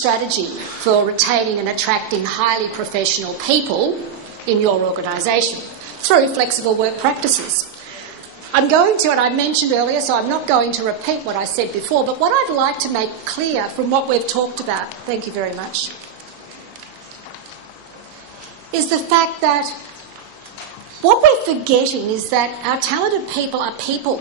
strategy for retaining and attracting highly professional people in your organisation through flexible work practices. I'm going to, and I mentioned earlier, so I'm not going to repeat what I said before, but what I'd like to make clear from what we've talked about, thank you very much, is the fact that what we're forgetting is that our talented people are people,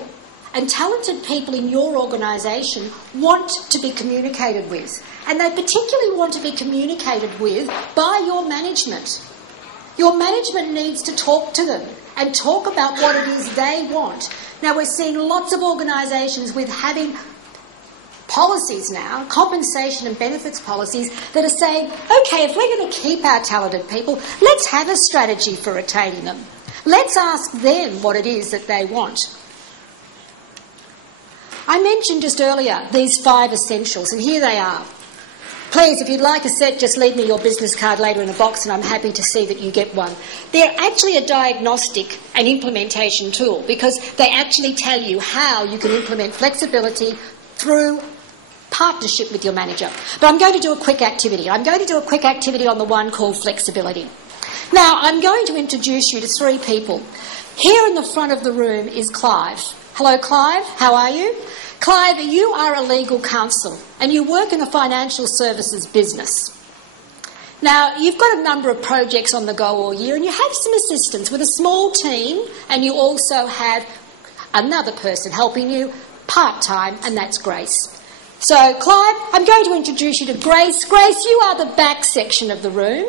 and talented people in your organisation want to be communicated with, and they particularly want to be communicated with by your management. Your management needs to talk to them and talk about what it is they want. Now, we're seeing lots of organisations with having policies now, compensation and benefits policies, that are saying, OK, if we're going to keep our talented people, let's have a strategy for retaining them. Let's ask them what it is that they want. I mentioned just earlier these 5 essentials, and here they are. Please, if you'd like a set, just leave me your business card later in a box and I'm happy to see that you get one. They're actually a diagnostic and implementation tool because they actually tell you how you can implement flexibility through partnership with your manager. But I'm going to do a quick activity. I'm going to do a quick activity on the one called flexibility. Now, I'm going to introduce you to 3 people. Here in the front of the room is Clive. Hello, Clive. How are you? Clive, you are a legal counsel and you work in the financial services business. Now, you've got a number of projects on the go all year and you have some assistance with a small team, and you also have another person helping you part-time, and that's Grace. So, Clive, I'm going to introduce you to Grace. Grace, you are the back section of the room.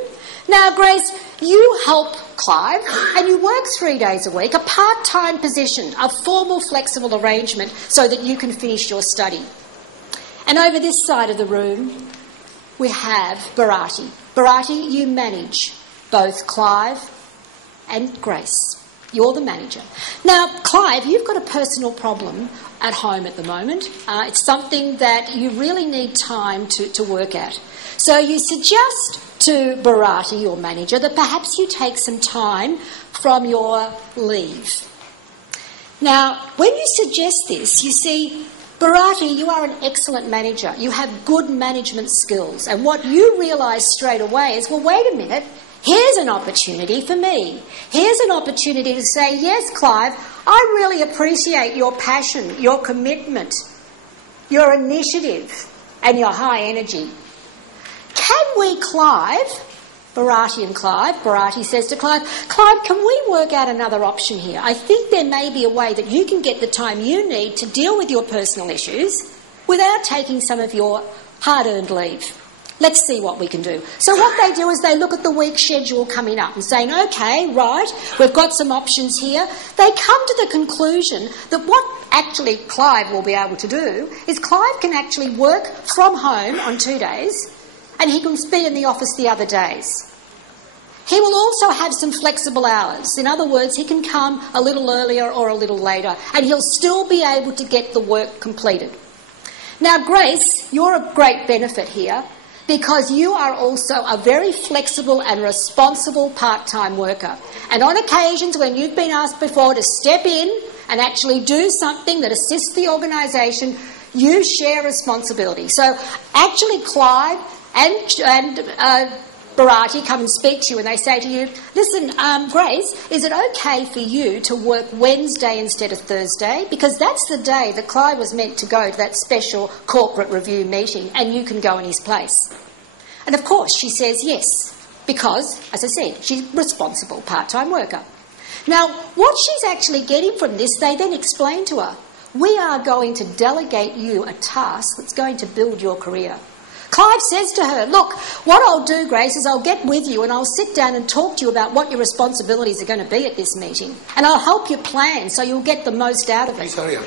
Now, Grace, you help Clive and you work 3 days a week, a part-time position, a formal flexible arrangement so that you can finish your study. And over this side of the room, we have Bharati. Bharati, you manage both Clive and Grace. You're the manager. Now, Clive, you've got a personal problem at home at the moment. It's something that you really need time to work at. So you suggest to Bharati, your manager, that perhaps you take some time from your leave. Now, when you suggest this, you see, Bharati, you are an excellent manager. You have good management skills. And what you realise straight away is, well, wait a minute, here's an opportunity for me. Here's an opportunity to say, yes, Clive, I really appreciate your passion, your commitment, your initiative and your high energy. Can we, Clive, Bharati and Clive, Bharati says to Clive, Clive, can we work out another option here? I think there may be a way that you can get the time you need to deal with your personal issues without taking some of your hard-earned leave. Let's see what we can do. So what they do is they look at the week schedule coming up and saying, OK, right, we've got some options here. They come to the conclusion that what actually Clive will be able to do is Clive can actually work from home on 2 days and he can be in the office the other days. He will also have some flexible hours. In other words, he can come a little earlier or a little later and he'll still be able to get the work completed. Now, Grace, you're a great benefit here because you are also a very flexible and responsible part-time worker. And on occasions when you've been asked before to step in and actually do something that assists the organisation, you share responsibility. So actually Clive and Bharati come and speak to you and they say to you, listen, Grace, is it okay for you to work Wednesday instead of Thursday? Because that's the day that Clive was meant to go to that special corporate review meeting and you can go in his place. And of course she says yes, because, as I said, she's a responsible part-time worker. Now, what she's actually getting from this, they then explain to her, we are going to delegate you a task that's going to build your career. Clive says to her, look, what I'll do, Grace, is I'll get with you and I'll sit down and talk to you about what your responsibilities are going to be at this meeting. And I'll help you plan so you'll get the most out of it. Sorry.